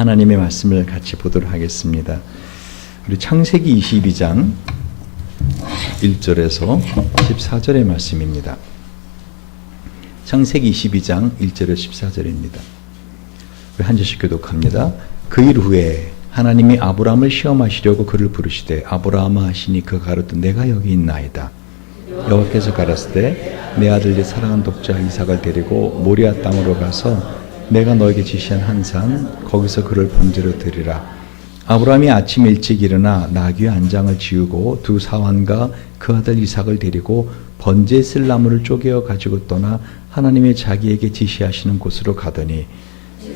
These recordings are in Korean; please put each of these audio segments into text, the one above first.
하나님의 말씀을 같이 보도록 하겠습니다. 우리 창세기 22장 1절에서 14절의 말씀입니다. 창세기 22장 1절에서 14절입니다. 한 절씩 교독합니다. 그 일 후에 하나님이 아브라함을 시험하시려고 그를 부르시되 아브라함아 하시니 그가 가로되 내가 여기 있나이다. 여호와께서 가라사대 내 아들 내 사랑하는 독자 이삭을 데리고 모리아 땅으로 가서 내가 너에게 지시한 한 산 거기서 그를 번제로 드리라. 아브라함이 아침 일찍 일어나 나귀의 안장을 지우고 두 사환과 그 아들 이삭을 데리고 번제에 쓸 나무를 쪼개어 가지고 떠나 하나님의 자기에게 지시하시는 곳으로 가더니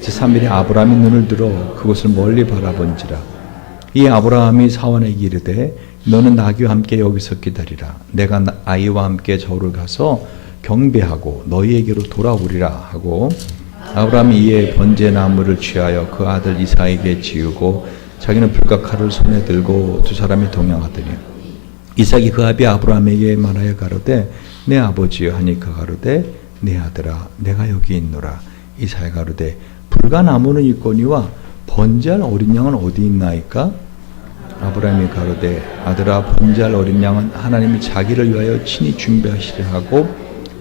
제3일에 아브라함이 눈을 들어 그곳을 멀리 바라본지라. 이 아브라함이 사환에게 이르되 너는 나귀와 함께 여기서 기다리라. 내가 아이와 함께 저를 가서 경배하고 너희에게로 돌아오리라 하고 아브라함이 이에 번제 나무를 취하여 그 아들 이삭에게 지우고 자기는 불과 칼을 손에 들고 두 사람이 동행하더니 이삭이 그 아비 아브라함에게 말하여 가로되 내 아버지여 하니 그가 가로되 내 아들아 내가 여기 있노라. 이삭이 가로되 불과 나무는 있거니와 번제할 어린 양은 어디 있나이까? 아브라함이 가로되 아들아 번제할 어린 양은 하나님이 자기를 위하여 친히 준비하시려 하고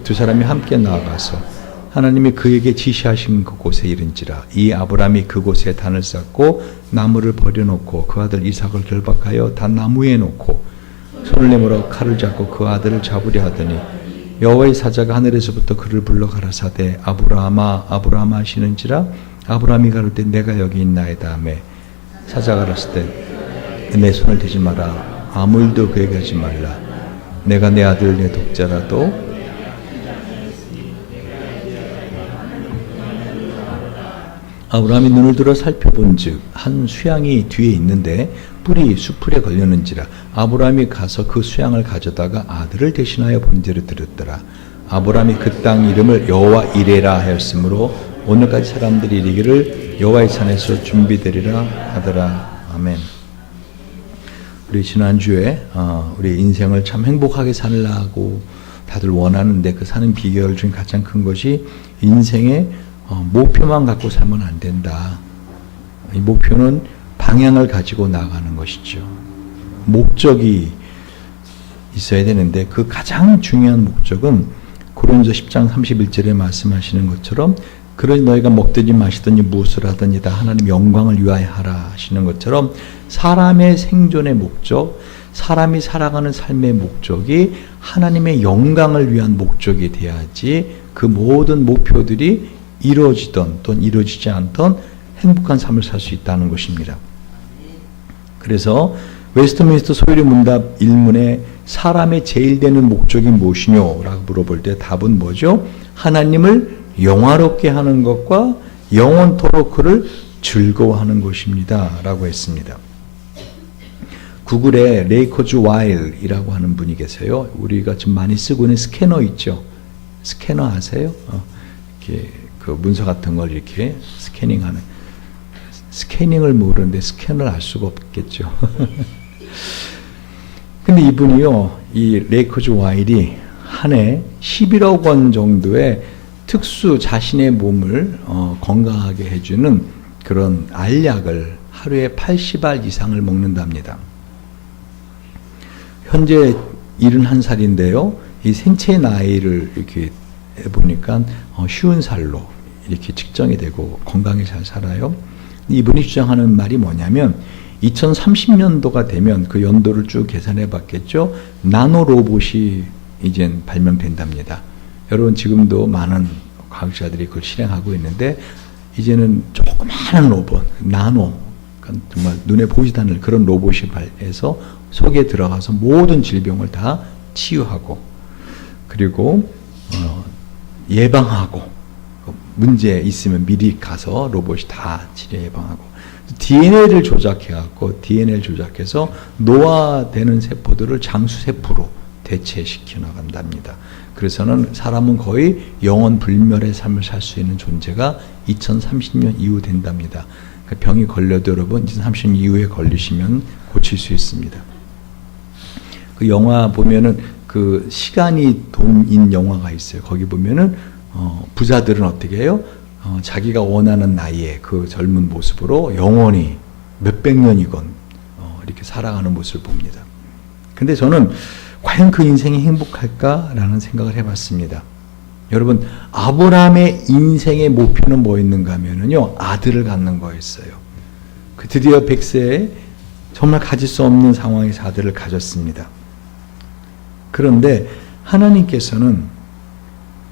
두 사람이 함께 나아가서 하나님이 그에게 지시하신 그곳에 이른지라. 이 아브라함이 그곳에 단을 쌓고 나무를 버려놓고 그 아들 이삭을 결박하여 단 나무에 놓고 손을 내밀어 칼을 잡고 그 아들을 잡으려 하더니 여호와의 사자가 하늘에서부터 그를 불러 가라사대 아브라함아 아브라함아 하시는지라. 아브라함이 가로되 내가 여기 있나이다 하매 사자가 가라사대 내 손을 대지 마라. 아무 일도 그에게 하지 말라. 내가 내 아들 내 독자라도 아브라함이 눈을 들어 살펴본즉 한 수양이 뒤에 있는데 뿔이 수풀에 걸렸는지라. 아브라함이 가서 그 수양을 가져다가 아들을 대신하여 번제를 드렸더라. 아브라함이 그 땅 이름을 여호와 이레라 하였으므로 오늘까지 사람들이 이르기를 여호와의 산에서 준비되리라 하더라. 아멘. 우리 지난주에 우리 인생을 참 행복하게 살라고 다들 원하는데 그 사는 비결 중에 가장 큰 것이 인생의 목표만 갖고 살면 안 된다. 이 목표는 방향을 가지고 나가는 것이죠. 목적이 있어야 되는데 그 가장 중요한 목적은 고린도서 10장 31절에 말씀하시는 것처럼 그러니 너희가 먹든지 마시든지 무엇을 하든지 다 하나님 영광을 위하여 하라 하시는 것처럼 사람의 생존의 목적, 사람이 살아가는 삶의 목적이 하나님의 영광을 위한 목적이 돼야지 그 모든 목표들이 이루어지던 또는 이루어지지 않던 행복한 삶을 살 수 있다는 것입니다. 그래서 웨스트민스터 소유리 문답 1문에 사람의 제일 되는 목적이 무엇이뇨? 라고 물어볼 때 답은 뭐죠? 하나님을 영화롭게 하는 것과 영원토록 그를 즐거워하는 것입니다. 라고 했습니다. 구글에 레이커즈 와일이라고 하는 분이 계세요. 우리가 지금 많이 쓰고 있는 스캐너 있죠? 스캐너 아세요? 이렇게 그 문서 같은 걸 이렇게 스캐닝하는, 스캐닝을 모르는데 스캔을 알 수가 없겠죠. 근데 이분이요, 이 레이커즈 와일이 한 해 11억 원 정도의 특수 자신의 몸을 건강하게 해주는 그런 알약을 하루에 80알 이상을 먹는답니다. 현재 71살인데요, 이 생체 나이를 이렇게 해보니까 50살로 이렇게 측정이 되고 건강히 잘 살아요. 이분이 주장하는 말이 뭐냐면 2030년도가 되면 그 연도를 쭉 계산해 봤겠죠. 나노 로봇이 이젠 발명된답니다. 여러분 지금도 많은 과학자들이 그걸 실행하고 있는데 이제는 조그마한 로봇, 나노, 그러니까 정말 눈에 보이지도 않는 그런 로봇이 발해서 속에 들어가서 모든 질병을 다 치유하고 그리고 예방하고 문제 있으면 미리 가서 로봇이 다 치료 예방하고 DNA를 조작해갖고 DNA를 조작해서 노화되는 세포들을 장수세포로 대체시켜 나간답니다. 그래서는 사람은 거의 영원 불멸의 삶을 살 수 있는 존재가 2030년 이후 된답니다. 그러니까 병이 걸려도 여러분 2030년 이후에 걸리시면 고칠 수 있습니다. 그 영화 보면은 그 시간이 돈인 영화가 있어요. 거기 보면은 부자들은 어떻게 해요? 자기가 원하는 나이에 그 젊은 모습으로 영원히 몇백 년이건 이렇게 살아가는 모습을 봅니다. 근데 저는 과연 그 인생이 행복할까라는 생각을 해봤습니다. 여러분, 아브라함의 인생의 목표는 뭐였는가 하면요, 아들을 갖는 거였어요. 그 드디어 100세에 정말 가질 수 없는 상황에서 아들을 가졌습니다. 그런데 하나님께서는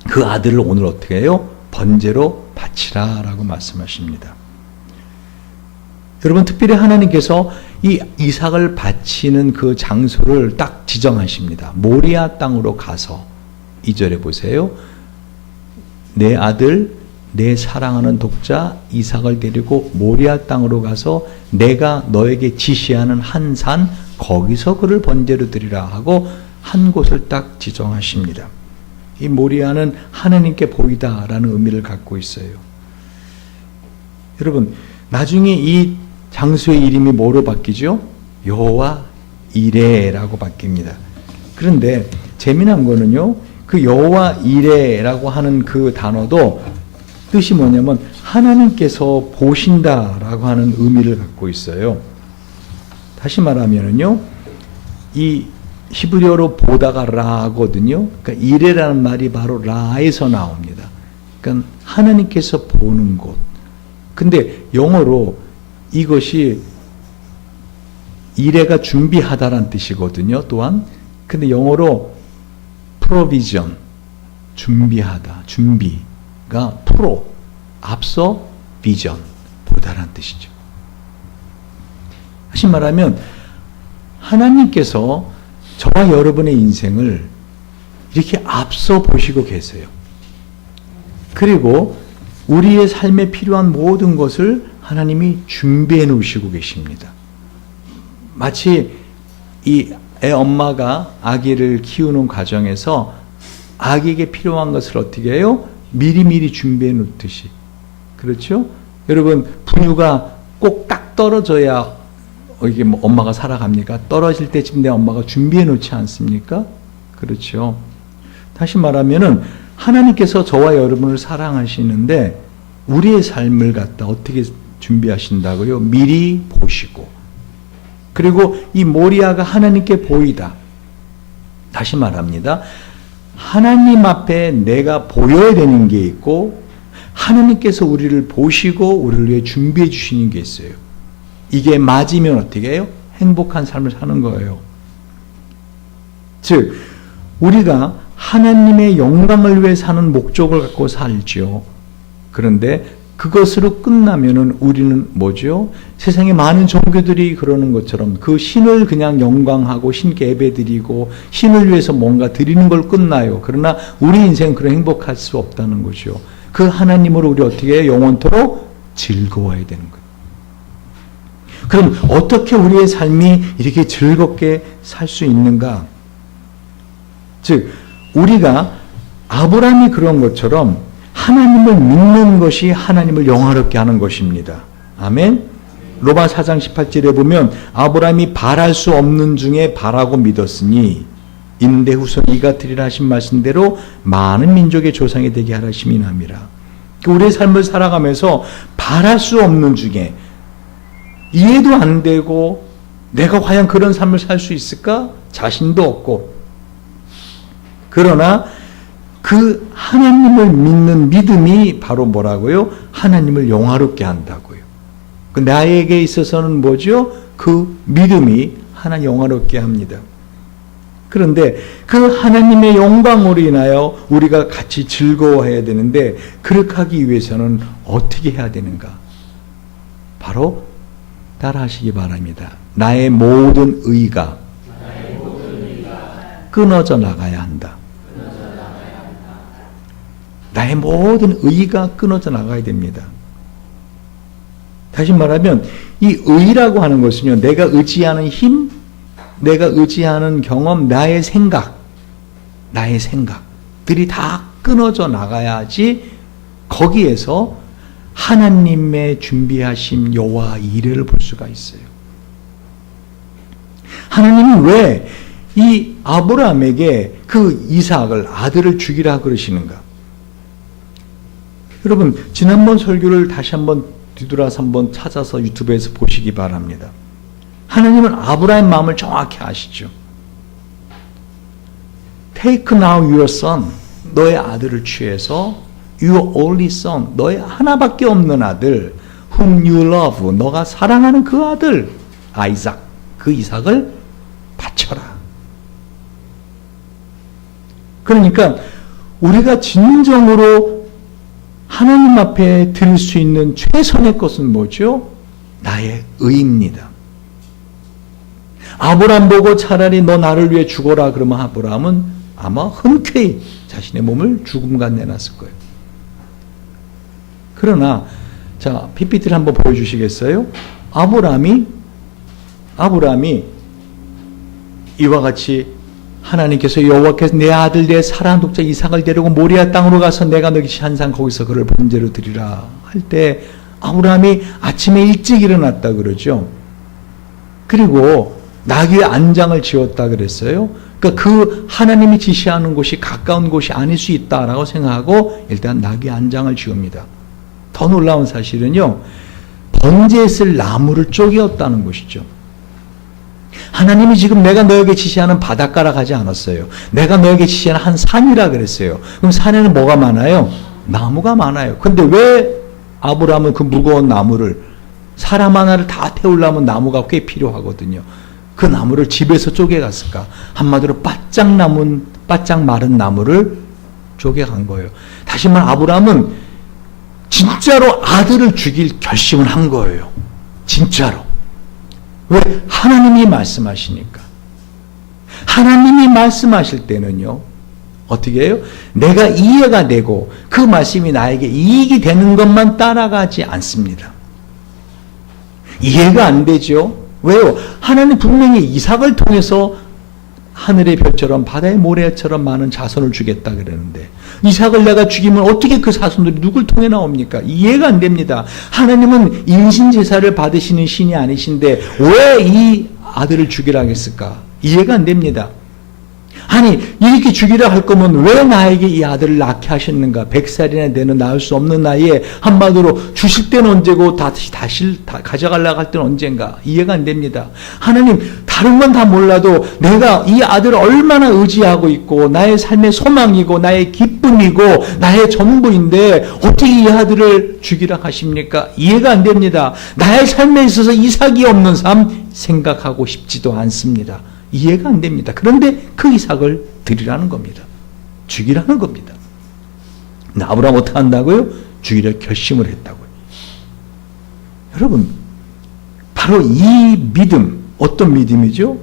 그 아들을 오늘 어떻게 해요? 번제로 바치라 라고 말씀하십니다. 여러분, 특별히 하나님께서 이 이삭을 바치는 그 장소를 딱 지정하십니다. 모리아 땅으로 가서 2절에 보세요. 내 아들, 내 사랑하는 독자 이삭을 데리고 모리아 땅으로 가서 내가 너에게 지시하는 한 산, 거기서 그를 번제로 드리라 하고 한 곳을 딱 지정하십니다. 이 모리아는 하나님께 보이다라는 의미를 갖고 있어요. 여러분, 나중에 이 장소의 이름이 뭐로 바뀌죠? 여호와 이레라고 바뀝니다. 그런데 재미난 거는요, 그 여호와 이레라고 하는 그 단어도 뜻이 뭐냐면 하나님께서 보신다라고 하는 의미를 갖고 있어요. 다시 말하면은요, 이 히브리어로 보다가 라거든요. 그러니까 이레라는 말이 바로 라에서 나옵니다. 그러니까 하나님께서 보는 곳. 근데 영어로 이것이 이레가 준비하다란 뜻이거든요. 또한. 근데 영어로 provision, 준비하다, 준비가 프로, 앞서 비전, 보다란 뜻이죠. 다시 말하면 하나님께서 저와 여러분의 인생을 이렇게 앞서 보시고 계세요. 그리고 우리의 삶에 필요한 모든 것을 하나님이 준비해 놓으시고 계십니다. 마치 이 애 엄마가 아기를 키우는 과정에서 아기에게 필요한 것을 어떻게 해요? 미리미리 준비해 놓듯이. 그렇죠? 여러분, 분유가 꼭 딱 떨어져야 이게 뭐 엄마가 살아갑니까? 떨어질 때쯤 내 엄마가 준비해 놓지 않습니까? 그렇죠. 다시 말하면은 하나님께서 저와 여러분을 사랑하시는데 우리의 삶을 갖다 어떻게 준비하신다고요? 미리 보시고. 그리고 이 모리아가 하나님께 보이다. 다시 말합니다. 하나님 앞에 내가 보여야 되는 게 있고 하나님께서 우리를 보시고 우리를 위해 준비해 주시는 게 있어요. 이게 맞으면 어떻게 해요? 행복한 삶을 사는 거예요. 즉, 우리가 하나님의 영광을 위해 사는 목적을 갖고 살죠. 그런데 그것으로 끝나면은 우리는 뭐죠? 세상에 많은 종교들이 그러는 것처럼 그 신을 그냥 영광하고 신께 예배드리고 신을 위해서 뭔가 드리는 걸 끝나요. 그러나 우리 인생은 그런 행복할 수 없다는 거죠. 그 하나님으로 우리 어떻게 해요? 영원토록 즐거워야 되는 거예요. 그럼 어떻게 우리의 삶이 이렇게 즐겁게 살 수 있는가? 즉, 우리가 아브라함이 그런 것처럼 하나님을 믿는 것이 하나님을 영화롭게 하는 것입니다. 아멘. 로마 4장 18절에 보면 아브라함이 바랄 수 없는 중에 바라고 믿었으니 인대 후손 이가 드리라 하신 말씀대로 많은 민족의 조상이 되게 하라 하심이 남이라. 우리의 삶을 살아가면서 바랄 수 없는 중에 이해도 안 되고 내가 과연 그런 삶을 살 수 있을까? 자신도 없고. 그러나 그 하나님을 믿는 믿음이 바로 뭐라고요? 하나님을 영화롭게 한다고요. 그 나에게 있어서는 뭐죠? 그 믿음이 하나님 영화롭게 합니다. 그런데 그 하나님의 영광으로 인하여 우리가 같이 즐거워해야 되는데 그렇게 하기 위해서는 어떻게 해야 되는가? 바로 따라하시기 바랍니다. 나의 모든 의가 끊어져 나가야 한다. 나의 모든 의가 끊어져 나가야 됩니다. 다시 말하면 이 의라고 하는 것은요, 내가 의지하는 힘, 내가 의지하는 경험, 나의 생각들이 다 끊어져 나가야지 거기에서 하나님의 준비하신 여호와 이레를 볼 수가 있어요. 하나님은 왜 이 아브라함에게 그 이삭을 아들을 죽이라 그러시는가? 여러분, 지난번 설교를 다시 한번 뒤돌아서 한번 찾아서 유튜브에서 보시기 바랍니다. 하나님은 아브라함의 마음을 정확히 아시죠. Take now your son, 너의 아들을 취해서 your only son, 너의 하나밖에 없는 아들, whom you love, 너가 사랑하는 그 아들 아이삭, 그 이삭을 바쳐라. 그러니까 우리가 진정으로 하나님 앞에 드릴 수 있는 최선의 것은 뭐죠? 나의 의입니다. 아브라함 보고 차라리 너 나를 위해 죽어라 그러면 아브라함은 아마 흔쾌히 자신의 몸을 죽음과 내놨을 거예요. 그러나 자, PPT를 한번 보여주시겠어요? 아브라함이 이와 같이 하나님께서 여호와께서 내 아들 내 사랑하는 독자 이삭을 데리고 모리아 땅으로 가서 내가 너희 한상 거기서 그를 번제로 드리라 할 때 아브라함이 아침에 일찍 일어났다 그러죠. 그리고 나귀의 안장을 지었다 그랬어요. 그러니까 그 하나님이 지시하는 곳이 가까운 곳이 아닐 수 있다라고 생각하고 일단 나귀의 안장을 지읍니다. 더 놀라운 사실은요, 번제에 쓸 나무를 쪼개었다는 것이죠. 하나님이 지금 내가 너에게 지시하는 바닷가라 가지 않았어요. 내가 너에게 지시하는 한 산이라 그랬어요. 그럼 산에는 뭐가 많아요? 나무가 많아요. 근데 왜 아브라함은 그 무거운 나무를, 사람 하나를 다 태우려면 나무가 꽤 필요하거든요. 그 나무를 집에서 쪼개갔을까? 한마디로 바짝 마른 나무를 쪼개간 거예요. 다시 말해 아브라함은 진짜로 아들을 죽일 결심을 한 거예요. 진짜로. 왜? 하나님이 말씀하시니까. 하나님이 말씀하실 때는요, 어떻게 해요? 내가 이해가 되고 그 말씀이 나에게 이익이 되는 것만 따라가지 않습니다. 이해가 안 되죠? 왜요? 하나님 분명히 이삭을 통해서 하늘의 별처럼 바다의 모래처럼 많은 자손을 주겠다 그러는데 이삭을 내가 죽이면 어떻게 그 자손들이 누굴 통해 나옵니까? 이해가 안 됩니다. 하나님은 인신제사를 받으시는 신이 아니신데 왜 이 아들을 죽이라 했을까? 이해가 안 됩니다. 아니 이렇게 죽이라 할 거면 왜 나에게 이 아들을 낳게 하셨는가? 100살이나 되는 낳을 수 없는 나이에 한마디로 주실 때는 언제고 다시 가져가려고 할 때는 언젠가? 이해가 안 됩니다. 하나님 다른 건 다 몰라도 내가 이 아들을 얼마나 의지하고 있고 나의 삶의 소망이고 나의 기쁨이고 나의 전부인데 어떻게 이 아들을 죽이라 하십니까? 이해가 안 됩니다. 나의 삶에 있어서 이삭이 없는 삶 생각하고 싶지도 않습니다. 이해가 안 됩니다. 그런데 그 이삭을 드리라는 겁니다. 죽이라는 겁니다. 아브라함 어떻게 한다고요? 죽이려 결심을 했다고요. 여러분, 바로 이 믿음, 어떤 믿음이죠?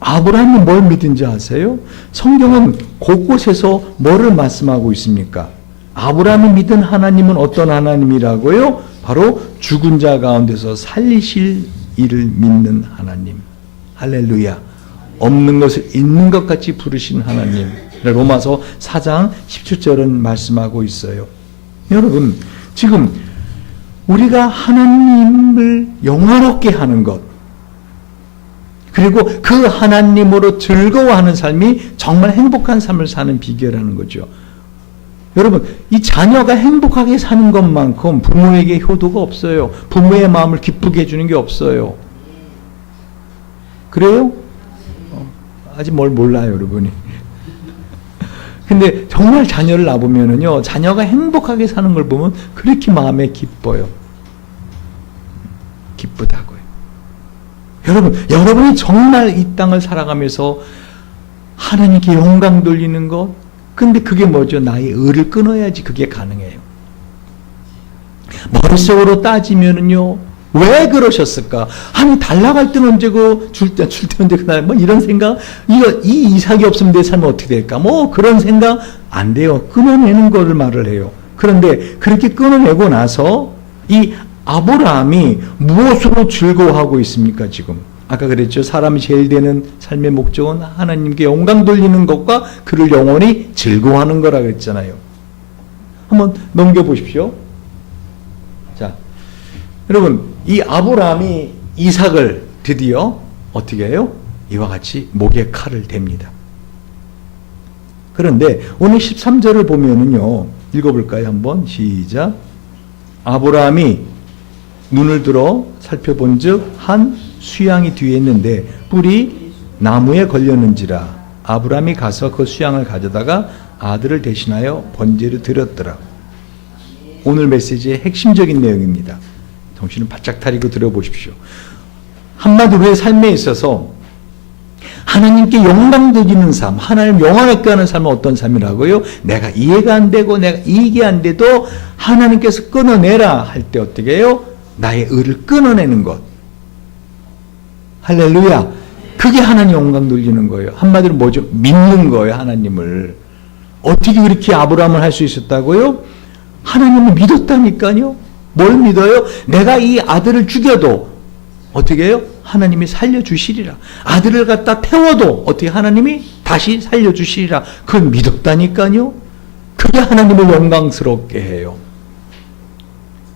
아브라함이 뭘 믿은지 아세요? 성경은 곳곳에서 뭐를 말씀하고 있습니까? 아브라함이 믿은 하나님은 어떤 하나님이라고요? 바로 죽은 자 가운데서 살리실 이를 믿는 하나님. 할렐루야. 없는 것을 있는 것 같이 부르신 하나님. 로마서 4장 17절은 말씀하고 있어요. 여러분, 지금 우리가 하나님을 영화롭게 하는 것, 그리고 그 하나님으로 즐거워하는 삶이 정말 행복한 삶을 사는 비결이라는 거죠. 여러분, 이 자녀가 행복하게 사는 것만큼 부모에게 효도가 없어요. 부모의 마음을 기쁘게 해주는 게 없어요. 그래요? 아직 뭘 몰라요, 여러분이. 근데 정말 자녀를 낳으면은요, 자녀가 행복하게 사는 걸 보면 그렇게 마음에 기뻐요. 기쁘다고요. 여러분이 정말 이 땅을 살아가면서 하나님께 영광 돌리는 것, 근데 그게 뭐죠? 나의 의를 끊어야지 그게 가능해요. 머릿속으로 따지면은요, 왜 그러셨을까? 아니 달라갈 때는 언제고 줄 때 언제 그날 뭐 이런 생각, 이 이삭이 없으면 내 삶은 어떻게 될까? 뭐 그런 생각 안 돼요. 끊어내는 거를 말을 해요. 그런데 그렇게 끊어내고 나서 이 아브라함이 무엇으로 즐거워하고 있습니까? 지금 아까 그랬죠. 사람이 제일 되는 삶의 목적은 하나님께 영광 돌리는 것과 그를 영원히 즐거워하는 거라 그랬잖아요. 한번 넘겨보십시오. 자, 여러분, 이 아브라함이 이삭을 드디어 어떻게 해요? 이와 같이 목에 칼을 댑니다. 그런데 오늘 13절을 보면은요, 읽어볼까요? 한번 시작. 아브라함이 눈을 들어 살펴본 즉 한 수양이 뒤에 있는데 뿔이 나무에 걸렸는지라 아브라함이 가서 그 수양을 가져다가 아들을 대신하여 번제를 드렸더라. 오늘 메시지의 핵심적인 내용입니다. 정신을 바짝 차리고 들어보십시오. 한마디로 우리의 삶에 있어서 하나님께 영광 드리는 삶, 하나님 영광받게 하는 삶은 어떤 삶이라고요? 내가 이해가 안 되고 내가 이익이 안 돼도 하나님께서 끊어내라 할 때 어떻게 해요? 나의 의를 끊어내는 것. 할렐루야. 그게 하나님 영광 돌리는 거예요. 한마디로 뭐죠? 믿는 거예요, 하나님을. 어떻게 그렇게 아브라함을 할 수 있었다고요? 하나님을 믿었다니까요. 뭘 믿어요? 내가 이 아들을 죽여도 어떻게 해요? 하나님이 살려주시리라. 아들을 갖다 태워도 어떻게 하나님이 다시 살려주시리라. 그걸 믿었다니까요. 그게 하나님을 영광스럽게 해요.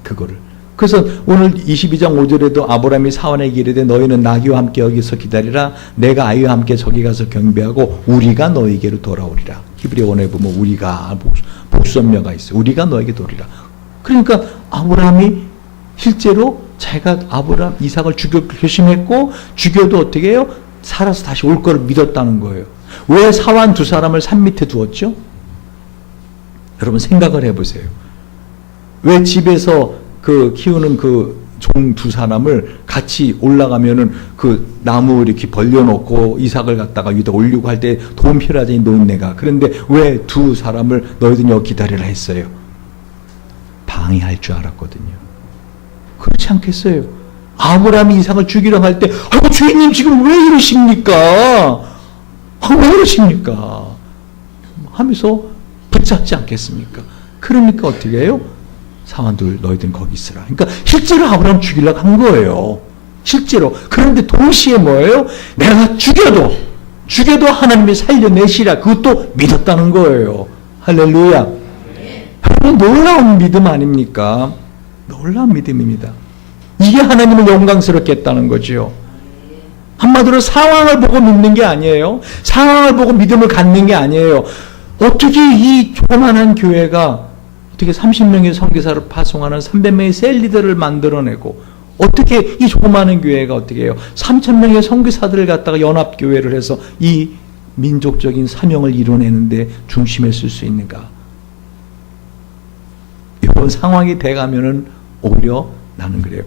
그거를. 그래서 오늘 22장 5절에도 아브라함이 사원에게 이르되 너희는 나귀와 함께 여기서 기다리라. 내가 아이와 함께 저기 가서 경배하고 우리가 너희에게로 돌아오리라. 히브리어원에 보면 우리가 복수언명가 있어요. 우리가 너에게 돌리라. 그러니까 아브라함이 실제로 자기가 아브라함 이삭을 죽여 결심했고 죽여도 어떻게 해요? 살아서 다시 올 거를 믿었다는 거예요. 왜 사환 두 사람을 산 밑에 두었죠? 여러분 생각을 해보세요. 왜 집에서 그 키우는 그 종 두 사람을 같이 올라가면은 그 나무 이렇게 벌려놓고 이삭을 갖다가 위에다 올리고 할 때 도움 필요하지 노인네가. 그런데 왜 두 사람을 너희들 여기 기다리라 했어요? 방해할 줄 알았거든요. 그렇지 않겠어요? 아브라함이 이삭을 죽이려고 할 때, 아이고, 주인님 지금 왜 이러십니까? 왜 이러십니까? 하면서 붙잡지 않겠습니까? 그러니까 어떻게 해요? 사환들 너희들은 거기 있으라. 그러니까 실제로 아브라함 죽이려고 한 거예요. 실제로. 그런데 동시에 뭐예요? 내가 죽여도 하나님이 살려내시라. 그것도 믿었다는 거예요. 할렐루야. 놀라운 믿음 아닙니까? 놀라운 믿음입니다. 이게 하나님을 영광스럽게 했다는 거죠. 한마디로 상황을 보고 믿는 게 아니에요. 상황을 보고 믿음을 갖는 게 아니에요. 어떻게 이 조그만한 교회가 어떻게 30명의 선교사를 파송하는 300명의 셀리더를 만들어내고 어떻게 이 조그마한 교회가 어떻게 해요? 3,000명의 선교사들을 갖다가 연합교회를 해서 이 민족적인 사명을 이뤄내는데 중심에 쓸 수 있는가? 이런 상황이 돼가면은 오히려 나는 그래요.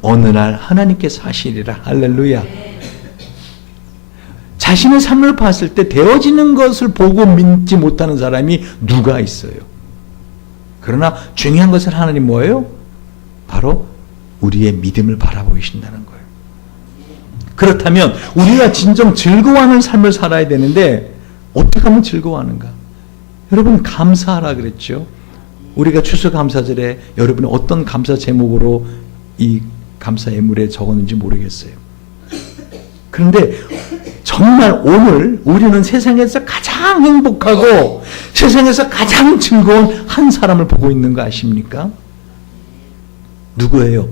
어느 날 하나님께서 하시리라. 할렐루야. 자신의 삶을 봤을 때 되어지는 것을 보고 믿지 못하는 사람이 누가 있어요? 그러나 중요한 것은 하나님 뭐예요? 바로 우리의 믿음을 바라보신다는 거예요. 그렇다면 우리가 진정 즐거워하는 삶을 살아야 되는데 어떻게 하면 즐거워하는가? 여러분 감사하라 그랬죠. 우리가 추수감사절에 여러분이 어떤 감사 제목으로 이 감사 예물에 적었는지 모르겠어요. 그런데 정말 오늘 우리는 세상에서 가장 행복하고 세상에서 가장 즐거운 한 사람을 보고 있는 거 아십니까? 누구예요?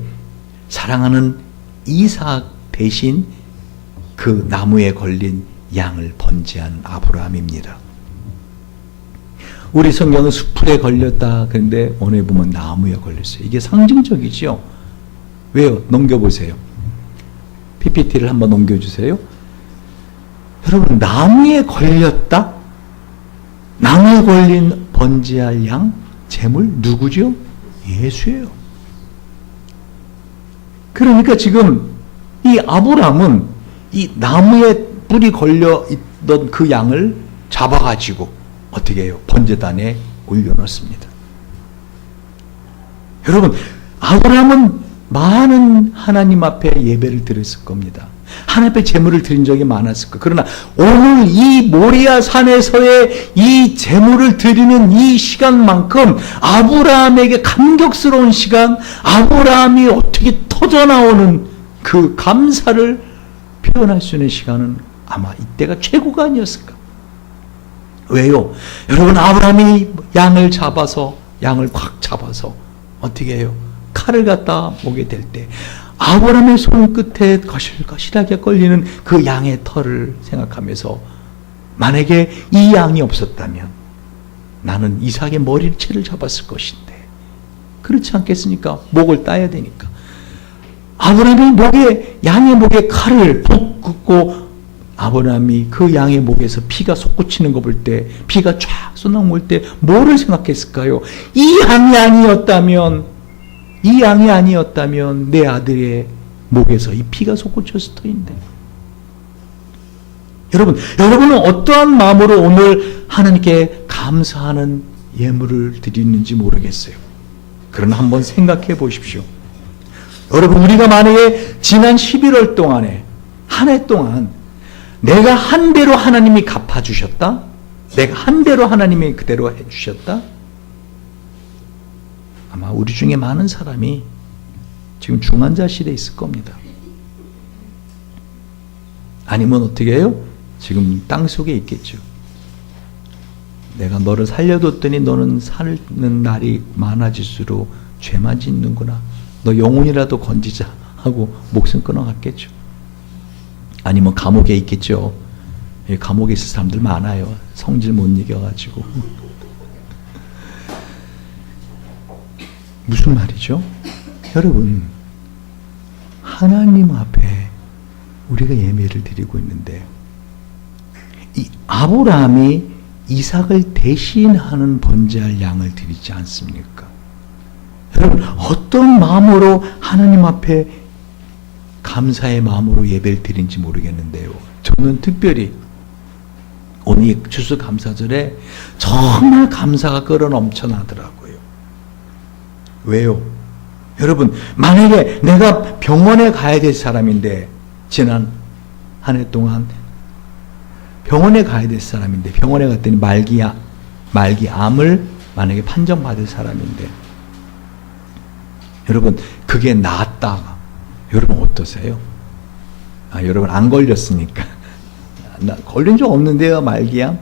사랑하는 이삭 대신 그 나무에 걸린 양을 번제한 아브라함입니다. 우리 성경은 숲풀에 걸렸다. 그런데 오늘 보면 나무에 걸렸어요. 이게 상징적이죠. 왜요? 넘겨보세요. PPT를 한번 넘겨주세요. 여러분 나무에 걸렸다? 나무에 걸린 번제할 양? 제물 누구죠? 예수예요. 그러니까 지금 이 아브라함은 이 나무에 뿔이 걸려 있던 그 양을 잡아가지고 어떻게 해요? 번제단에 올려놓습니다. 여러분 아브라함은 많은 하나님 앞에 예배를 드렸을 겁니다. 하나님 앞에 제물을 드린 적이 많았을 거예요. 그러나 오늘 이 모리아 산에서의 이 제물을 드리는 이 시간만큼 아브라함에게 감격스러운 시간, 아브라함이 어떻게 터져나오는 그 감사를 표현할 수 있는 시간은 아마 이때가 최고가 아니었을까. 왜요? 여러분 아브라함이 양을 콱 잡아서 어떻게 해요? 칼을 갖다 목에 댈 때 아브라함의 손끝에 거실거실하게 걸리는 그 양의 털을 생각하면서 만약에 이 양이 없었다면 나는 이삭의 머리채를 잡았을 것인데, 그렇지 않겠습니까? 목을 따야 되니까. 아브라함이 양의 목에 칼을 푹 긋고 아브라함이 그 양의 목에서 피가 솟구치는 거 볼 때, 피가 쫙 쏟아나올 때 뭐를 생각했을까요? 이 양이 아니었다면 내 아들의 목에서 이 피가 솟구쳤을 터인데. 여러분은 어떠한 마음으로 오늘 하나님께 감사하는 예물을 드리는지 모르겠어요. 그러나 한번 생각해 보십시오. 여러분, 우리가 만약에 지난 11월 동안에, 한 해 동안 내가 한 대로 하나님이 갚아주셨다? 내가 한 대로 하나님이 그대로 해주셨다? 아마 우리 중에 많은 사람이 지금 중환자실에 있을 겁니다. 아니면 어떻게 해요? 지금 땅속에 있겠죠. 내가 너를 살려뒀더니 너는 사는 날이 많아질수록 죄만 짓는구나. 너 영혼이라도 건지자 하고 목숨 끊어갔겠죠. 아니면 감옥에 있겠죠. 감옥에 있을 사람들 많아요. 성질 못 이겨가지고. 무슨 말이죠? 여러분, 하나님 앞에 우리가 예배를 드리고 있는데, 이 아브라함이 이삭을 대신하는 번제할 양을 드리지 않습니까? 여러분, 어떤 마음으로 하나님 앞에 감사의 마음으로 예배를 드린지 모르겠는데요. 저는 특별히 오늘 추수감사절에 정말 감사가 끌어넘쳐 나더라고요. 왜요? 여러분, 만약에 내가 병원에 가야 될 사람인데, 지난 한 해 동안 병원에 가야 될 사람인데, 병원에 갔더니 말기암을 만약에 판정받을 사람인데, 여러분, 그게 나았다. 여러분 어떠세요? 여러분 안 걸렸으니까. 나 걸린 적 없는데요, 말기암.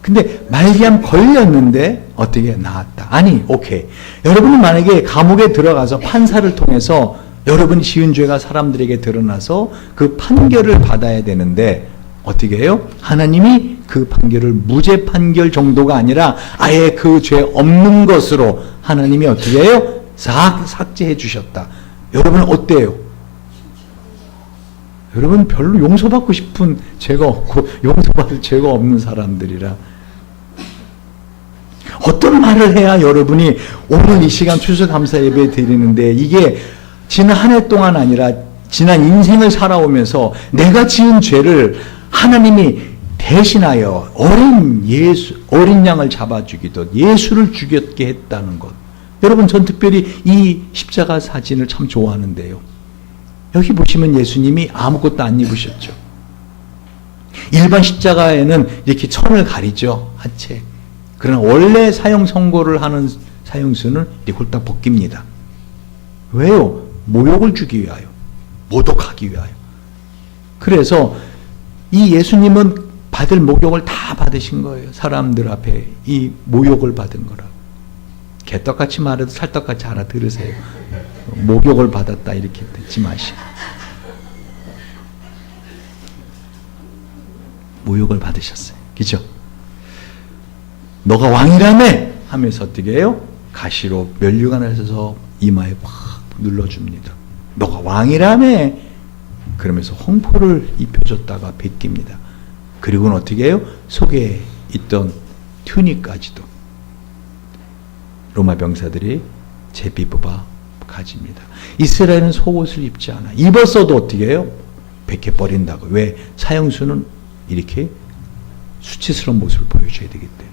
근데 말기암 걸렸는데 어떻게 나았다. 아니, 오케이. 여러분은 만약에 감옥에 들어가서 판사를 통해서 여러분이 지은 죄가 사람들에게 드러나서 그 판결을 받아야 되는데, 어떻게 해요? 하나님이 그 판결을 무죄 판결 정도가 아니라 아예 그 죄 없는 것으로 하나님이 어떻게 해요? 삭제해 주셨다. 여러분은 어때요? 여러분 별로 용서받고 싶은 죄가 없고 용서받을 죄가 없는 사람들이라, 어떤 말을 해야 여러분이 오늘 이 시간 추수감사 예배 드리는데, 이게 지난 한 해 동안 아니라 지난 인생을 살아오면서 내가 지은 죄를 하나님이 대신하여 어린 양을 잡아주기도 예수를 죽였게 했다는 것. 여러분, 전 특별히 이 십자가 사진을 참 좋아하는데요. 여기 보시면 예수님이 아무것도 안 입으셨죠. 일반 십자가에는 이렇게 천을 가리죠, 하체. 그러나 원래 사형 선고를 하는 사형수는 이렇게 홀딱 벗깁니다. 왜요? 모욕을 주기 위하여, 모독하기 위하여. 그래서 이 예수님은 받을 모욕을 다 받으신 거예요. 사람들 앞에 이 모욕을 받은 거라. 개떡같이 말해도 찰떡같이 알아들으세요. 모욕을 받았다 이렇게 듣지 마시고. 모욕을 받으셨어요. 그죠? 너가 왕이라며 하면서 어떻게 해요? 가시로 면류관을 해서 이마에 팍 눌러줍니다. 너가 왕이라며 그러면서 홍포를 입혀줬다가 벗깁니다. 그리고는 어떻게 해요? 속에 있던 튜닉까지도 로마 병사들이 제비 뽑아 가집니다. 이스라엘은 속옷을 입지 않아. 입었어도 어떻게 해요? 벗겨버린다고. 왜? 사형수는 이렇게 수치스러운 모습을 보여줘야 되기 때문에.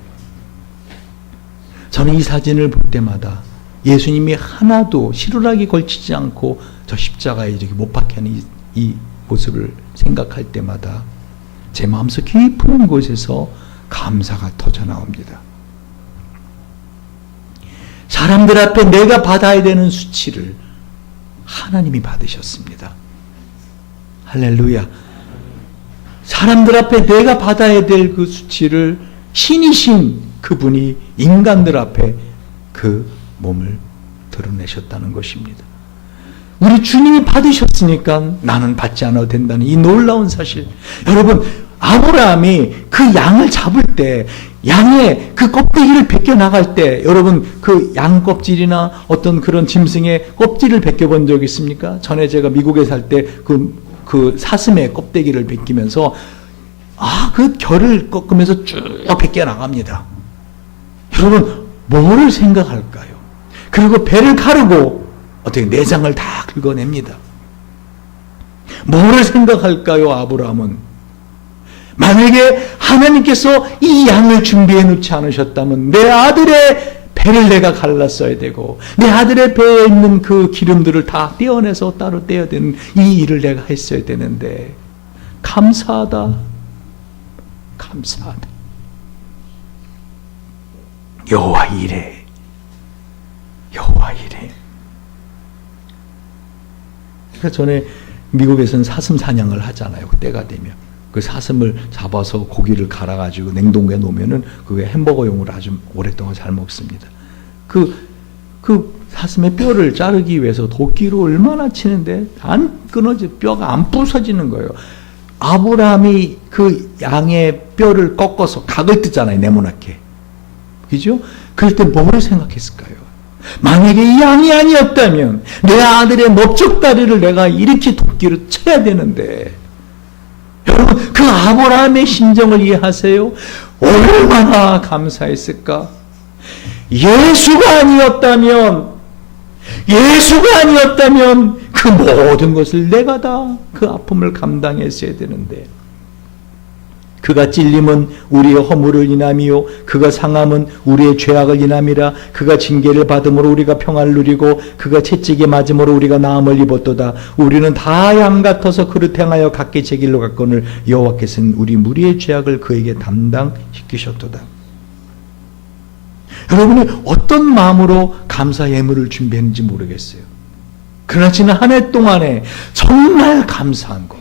저는 이 사진을 볼 때마다 예수님이 하나도 시루라기 걸치지 않고 저 십자가에 이렇게 못 박혀 하는 이 모습을 생각할 때마다 제 마음속 깊은 곳에서 감사가 터져 나옵니다. 사람들 앞에 내가 받아야 되는 수치를 하나님이 받으셨습니다. 할렐루야. 사람들 앞에 내가 받아야 될 그 수치를 신이신 그분이 인간들 앞에 그 몸을 드러내셨다는 것입니다. 우리 주님이 받으셨으니까 나는 받지 않아도 된다는 이 놀라운 사실. 여러분, 아브라함이 그 양을 잡을 때, 양의 그 껍데기를 벗겨 나갈 때, 여러분 그 양 껍질이나 어떤 그런 짐승의 껍질을 벗겨 본 적 있습니까? 전에 제가 미국에 살 때 그 사슴의 껍데기를 벗기면서 그 결을 꺾으면서 쭉 벗겨 나갑니다. 여러분 뭐를 생각할까요? 그리고 배를 가르고 어떻게 내장을 다 긁어냅니다. 뭐를 생각할까요? 아브라함은 만약에 하나님께서 이 양을 준비해 놓지 않으셨다면 내 아들의 배를 내가 갈랐어야 되고 내 아들의 배에 있는 그 기름들을 다 떼어내서 따로 떼어야 되는 이 일을 내가 했어야 되는데 감사하다. 감사하다. 여호와 이래. 여호와 이래. 그러니까 전에 미국에서는 사슴 사냥을 하잖아요. 그때가 되면 그 사슴을 잡아서 고기를 갈아가지고 냉동고에 놓으면은 그게 햄버거용으로 아주 오랫동안 잘 먹습니다. 그 사슴의 뼈를 자르기 위해서 도끼로 얼마나 치는데 안 끊어지, 뼈가 안 부서지는 거예요. 아브라함이 그 양의 뼈를 꺾어서 각을 뜯잖아요. 네모나게. 그죠? 그럴 때 뭐를 생각했을까요? 만약에 이 양이 아니었다면 내 아들의 넓적다리를 내가 이렇게 도끼로 쳐야 되는데, 여러분 그 아브라함의 심정을 이해하세요? 얼마나 감사했을까? 예수가 아니었다면 그 모든 것을 내가 다 그 아픔을 감당했어야 되는데, 그가 찔림은 우리의 허물을 인함이요 그가 상함은 우리의 죄악을 인함이라. 그가 징계를 받음으로 우리가 평안을 누리고 그가 채찍에 맞음으로 우리가 나음을 입었도다. 우리는 다 양 같아서 그릇 행하여 각기 제 길로 갔거늘 여호와께서는 우리 무리의 죄악을 그에게 담당시키셨도다. 여러분이 어떤 마음으로 감사 예물을 준비했는지 모르겠어요. 그러나 지난 한 해 동안에 정말 감사한 것,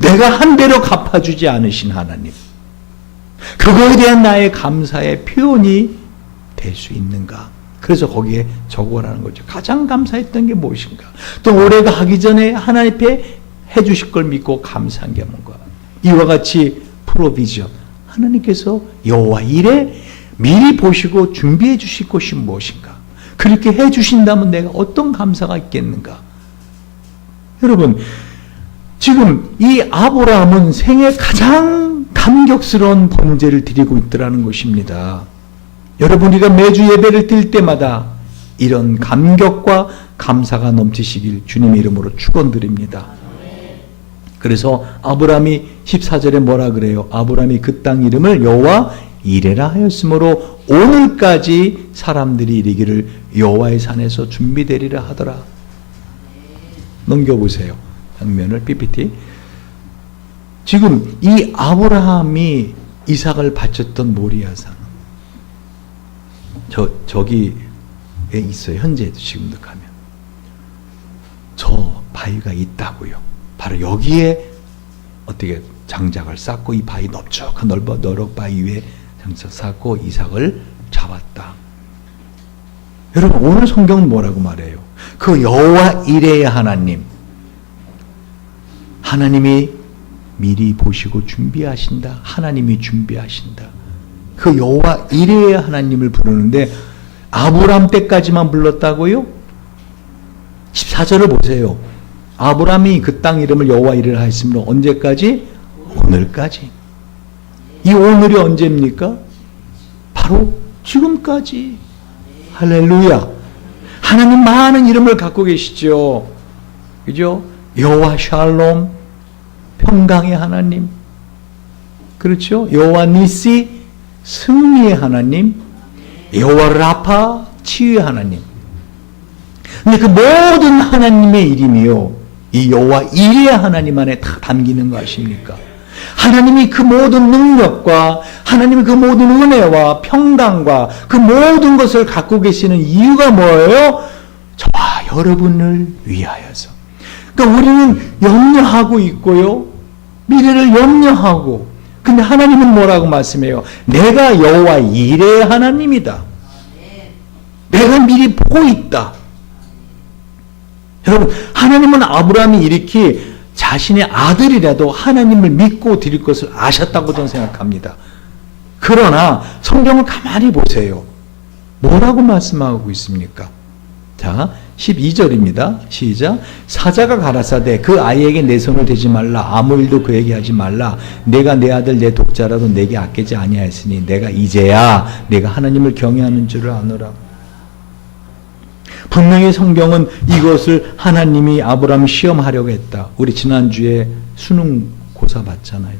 내가 한 배로 갚아주지 않으신 하나님, 그거에 대한 나의 감사의 표현이 될 수 있는가? 그래서 거기에 적어라는 거죠. 가장 감사했던 게 무엇인가? 또 올해가 하기 전에 하나님 앞에 해주실 걸 믿고 감사한 게 뭔가? 이와 같이 프로비전, 하나님께서 여호와 일에 미리 보시고 준비해 주실 것이 무엇인가? 그렇게 해 주신다면 내가 어떤 감사가 있겠는가? 여러분, 지금 이 아브라함은 생애 가장 감격스러운 번제를 드리고 있더라는 것입니다. 여러분, 우리가 매주 예배를 드릴 때마다 이런 감격과 감사가 넘치시길 주님의 이름으로 축원드립니다. 그래서 아브라함이 14절에 뭐라 그래요? 아브라함이 그 땅 이름을 여호와 이레라 하였으므로 오늘까지 사람들이 이르기를 여호와의 산에서 준비되리라 하더라. 넘겨보세요. 장면을 PPT. 지금 이 아브라함이 이삭을 바쳤던 모리아산, 저기에 있어요. 현재도 지금도 가면 저 바위가 있다고요. 바로 여기에 어떻게 장작을 쌓고 이 바위 넓적한 너럭 바위 위에 장작 쌓고 이삭을 잡았다. 여러분, 오늘 성경은 뭐라고 말해요? 그 여호와 이레의 하나님, 하나님이 미리 보시고 준비하신다. 하나님이 준비하신다. 그 여호와 이레의 하나님을 부르는데 아브라함 때까지만 불렀다고요? 14절을 보세요. 아브라함이 그 땅 이름을 여호와 이레라 했으므로 언제까지? 오늘까지. 이 오늘이 언제입니까? 바로 지금까지. 할렐루야. 하나님 많은 이름을 갖고 계시죠. 그죠? 여호와 샬롬, 평강의 하나님. 그렇죠? 여호와 니시, 승리의 하나님. 여호와 라파, 치유의 하나님. 근데 그 모든 하나님의 이름이요, 이 여호와 이레 하나님 안에 다 담기는 거 아십니까? 하나님이 그 모든 능력과 하나님의 그 모든 은혜와 평강과 그 모든 것을 갖고 계시는 이유가 뭐예요? 저와 여러분을 위하여서. 그러니까 우리는 염려하고 있고요, 미래를 염려하고, 근데 하나님은 뭐라고 말씀해요? 내가 여호와 이레의 하나님이다. 내가 미리 보고 있다. 여러분, 하나님은 아브라함이 이렇게 자신의 아들이라도 하나님을 믿고 드릴 것을 아셨다고 저는 생각합니다. 그러나 성경을 가만히 보세요. 뭐라고 말씀하고 있습니까? 자, 12절입니다. 시작. 사자가 가라사대 그 아이에게 내 손을 대지 말라. 아무 일도 그에게 하지 말라. 내가 내 아들 내 독자라도 내게 아끼지 아니하였으니 내가 이제야 내가 하나님을 경외하는 줄을 아노라. 분명히 성경은 이것을 하나님이 아브라함 시험하려고 했다. 우리 지난주에 수능고사 봤잖아요.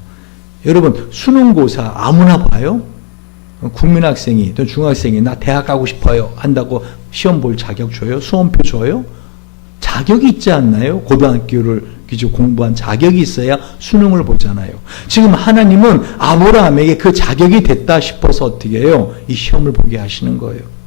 여러분, 수능고사 아무나 봐요? 국민학생이 또 중학생이 나 대학 가고 싶어요 한다고 시험 볼 자격 줘요? 수험표 줘요? 자격이 있지 않나요? 고등학교를 공부한 자격이 있어야 수능을 보잖아요. 지금 하나님은 아브라함에게 그 자격이 됐다 싶어서 어떻게 해요? 이 시험을 보게 하시는 거예요.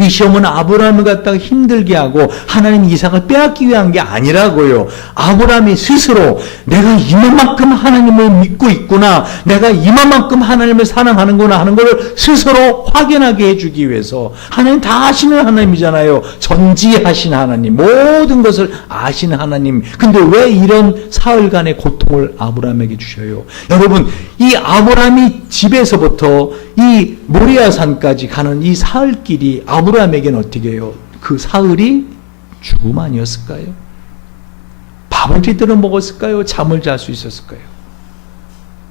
이 시험은 아브라함을 갖다가 힘들게 하고 하나님 이삭을 빼앗기 위한 게 아니라고요. 아브라함이 스스로 내가 이만큼 하나님을 믿고 있구나, 내가 이만큼 하나님을 사랑하는구나 하는 것을 스스로 확인하게 해주기 위해서. 하나님 다 아시는 하나님이잖아요. 전지하신 하나님, 모든 것을 아시는 하나님. 근데 왜 이런 사흘간의 고통을 아브라함에게 주셔요? 여러분, 이 아브라함이 집에서부터 이 모리아산까지 가는 이 사흘길이 아브라함에게는 어떻게 해요? 그 사흘이 죽음 아니었을까요? 밥을 제대로 먹었을까요? 잠을 잘 수 있었을까요?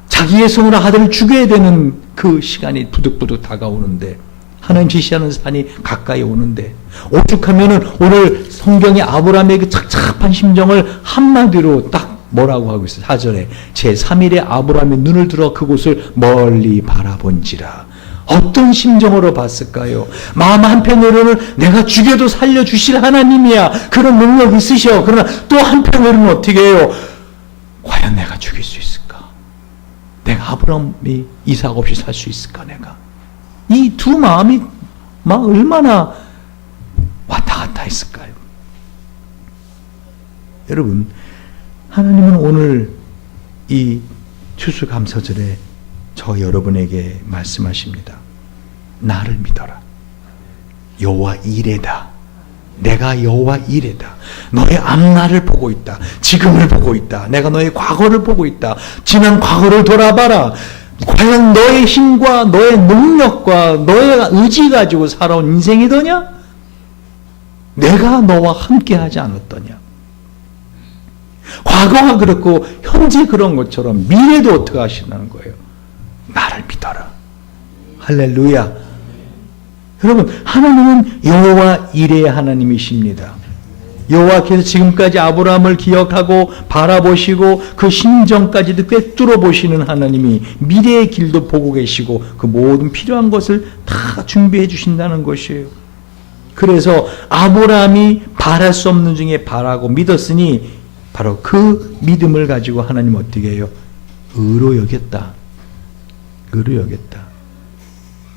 자기의 손으로 아들을 죽여야 되는 그 시간이 부득부득 다가오는데, 하나님 지시하는 산이 가까이 오는데, 오죽하면은 오늘 성경의 아브라함의 그 착잡한 심정을 한마디로 딱 뭐라고 하고 있어요? 4절에 제3일에 아브라함이 눈을 들어 그곳을 멀리 바라본지라. 어떤 심정으로 봤을까요? 마음 한편으로는 내가 죽여도 살려주실 하나님이야, 그런 능력 있으셔. 그러나 또 한편으로는 어떻게 해요? 과연 내가 죽일 수 있을까? 내가 아브라함이 이삭 없이 살 수 있을까? 내가 이 두 마음이 막 얼마나 왔다 갔다 했을까요? 여러분, 하나님은 오늘 이 추수감사절에 저 여러분에게 말씀하십니다. 나를 믿어라. 여호와 이레다. 내가 여호와 이레다. 너의 앞날을 보고 있다. 지금을 보고 있다. 내가 너의 과거를 보고 있다. 지난 과거를 돌아봐라. 과연 너의 힘과 너의 능력과 너의 의지 가지고 살아온 인생이더냐? 내가 너와 함께 하지 않았더냐? 과거가 그렇고 현재 그런 것처럼 미래도 어떻게 하시는 거예요? 나를 믿어라. 할렐루야. 여러분, 하나님은 여호와 이레의 하나님이십니다. 여호와께서 지금까지 아브라함을 기억하고 바라보시고 그 심정까지도 꿰뚫어 보시는 하나님이 미래의 길도 보고 계시고 그 모든 필요한 것을 다 준비해 주신다는 것이에요. 그래서 아브라함이 바랄 수 없는 중에 바라고 믿었으니 바로 그 믿음을 가지고 하나님 어떻게 해요? 의로 여겼다. 의로 여겼다.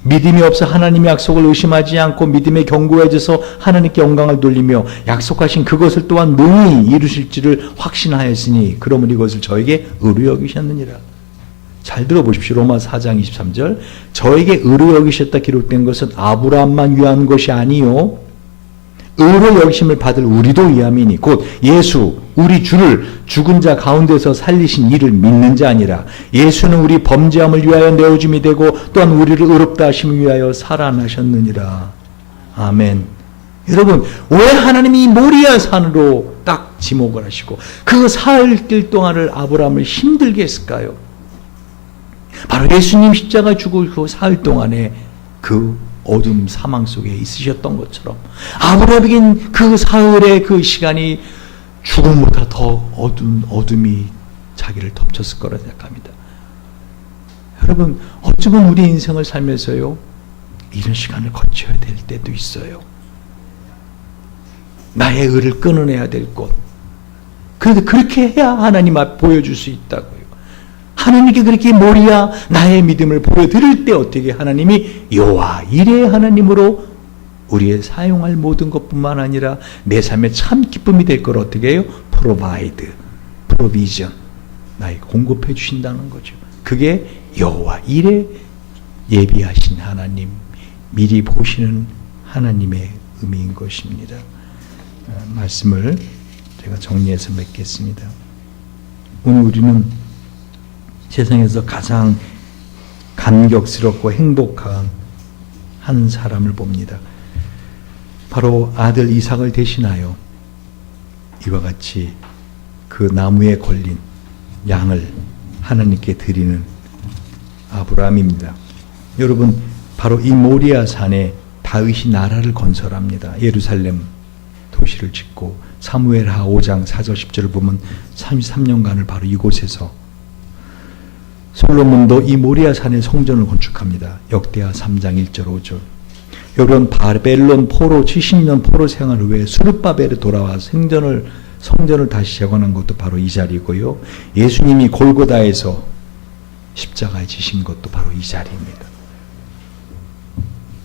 믿음이 없어 하나님의 약속을 의심하지 않고 믿음에 견고해져서 하나님께 영광을 돌리며 약속하신 그것을 또한 능히 이루실지를 확신하였으니 그러므로 이것을 저에게 의로 여기셨느니라. 잘 들어보십시오. 로마서 4장 23절. 저에게 의로 여기셨다 기록된 것은 아브라함만 위한 것이 아니요 의로 여기심을 받을 우리도 위함이니 곧 예수 우리 주를 죽은 자 가운데서 살리신 이를 믿는 자 아니라 예수는 우리 범죄함을 위하여 내어줌이 되고 또한 우리를 의롭다 하심을 위하여 살아나셨느니라. 아멘. 여러분, 왜 하나님이 모리아 산으로 딱 지목을 하시고 그 사흘길 동안을 아브라함을 힘들게 했을까요? 바로 예수님 십자가 죽고 그 사흘 동안에 그 어둠 사망 속에 있으셨던 것처럼 아브라함에겐 그 사흘의 그 시간이 죽음보다 더 어둠이 자기를 덮쳤을 거라 생각합니다. 여러분, 어쩌면 우리 인생을 살면서요 이런 시간을 거쳐야 될 때도 있어요. 나의 의를 끊어내야 될 것. 그런데 그렇게 해야 하나님 앞에 보여줄 수 있다고요. 하나님께 그렇게 모리아 나의 믿음을 보여드릴 때 어떻게 하나님이 여호와 이레의 하나님으로 우리의 사용할 모든 것뿐만 아니라 내 삶에 참 기쁨이 될 걸 어떻게 해요? 프로바이드, 프로비전, 나에게 공급해 주신다는 거죠. 그게 여호와 이레 예비하신 하나님, 미리 보시는 하나님의 의미인 것입니다. 말씀을 제가 정리해서 맺겠습니다. 오늘 우리는 세상에서 가장 감격스럽고 행복한 한 사람을 봅니다. 바로 아들 이삭을 대신하여 이와 같이 그 나무에 걸린 양을 하나님께 드리는 아브라함입니다. 여러분, 바로 이 모리아 산에 다윗이 나라를 건설합니다. 예루살렘 도시를 짓고 사무엘하 5장 4절 10절을 보면 33년간을 바로 이곳에서, 솔로몬도 이 모리아 산에 성전을 건축합니다. 역대하 3장 1절 5절. 여러분, 바벨론 포로 70년 포로 생활 후에 수르바벨에 돌아와 성전을 다시 재건한 것도 바로 이 자리고요. 예수님이 골고다에서 십자가에 지신 것도 바로 이 자리입니다.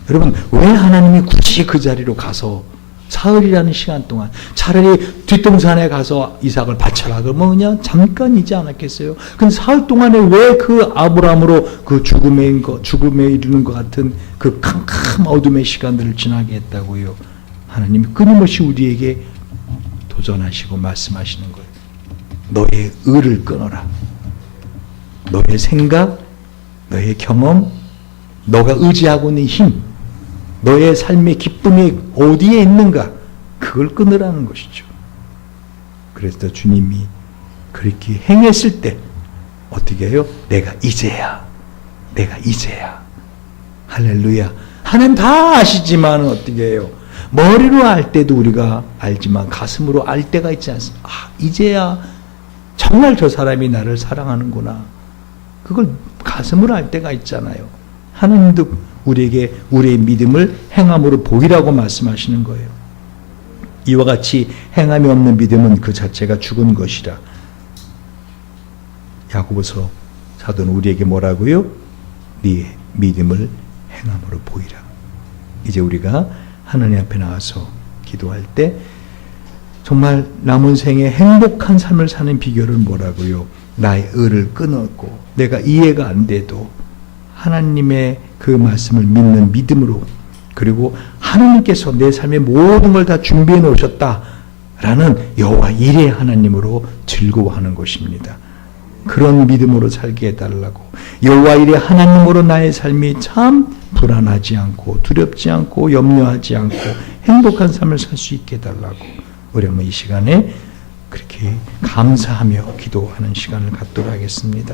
여러분, 왜 하나님이 굳이 그 자리로 가서 사흘이라는 시간 동안 차라리 뒷동산에 가서 이삭을 바쳐라 그러면 그냥 잠깐이지 않았겠어요? 근데 사흘 동안에 왜 그 아브라함으로 그 죽음에 이르는 것 같은 그 캄캄 어둠의 시간들을 지나게 했다고요? 하나님이 끊임없이 우리에게 도전하시고 말씀하시는 거예요. 너의 의를 끊어라. 너의 생각, 너의 경험, 너가 의지하고 있는 힘, 너의 삶의 기쁨이 어디에 있는가, 그걸 끊으라는 것이죠. 그래서 주님이 그렇게 행했을 때 어떻게 해요? 내가 이제야 할렐루야. 하나님 다 아시지만 어떻게 해요? 머리로 알 때도 우리가 알지만 가슴으로 알 때가 있지 않습니까? 이제야 정말 저 사람이 나를 사랑하는구나. 그걸 가슴으로 알 때가 있잖아요. 하나님도 우리에게 우리의 믿음을 행함으로 보이라고 말씀하시는 거예요. 이와 같이 행함이 없는 믿음은 그 자체가 죽은 것이라. 야고보서 사도는 우리에게 뭐라고요? 네 믿음을 행함으로 보이라. 이제 우리가 하나님 앞에 나와서 기도할 때 정말 남은 생에 행복한 삶을 사는 비결은 뭐라고요? 나의 의를 끊었고 내가 이해가 안 돼도 하나님의 그 말씀을 믿는 믿음으로, 그리고 하나님께서 내 삶의 모든 걸 다 준비해 놓으셨다라는 여호와 일의 하나님으로 즐거워하는 것입니다. 그런 믿음으로 살게 해달라고, 여호와 일의 하나님으로 나의 삶이 참 불안하지 않고 두렵지 않고 염려하지 않고 행복한 삶을 살 수 있게 해달라고, 우리 한번 이 시간에 그렇게 감사하며 기도하는 시간을 갖도록 하겠습니다.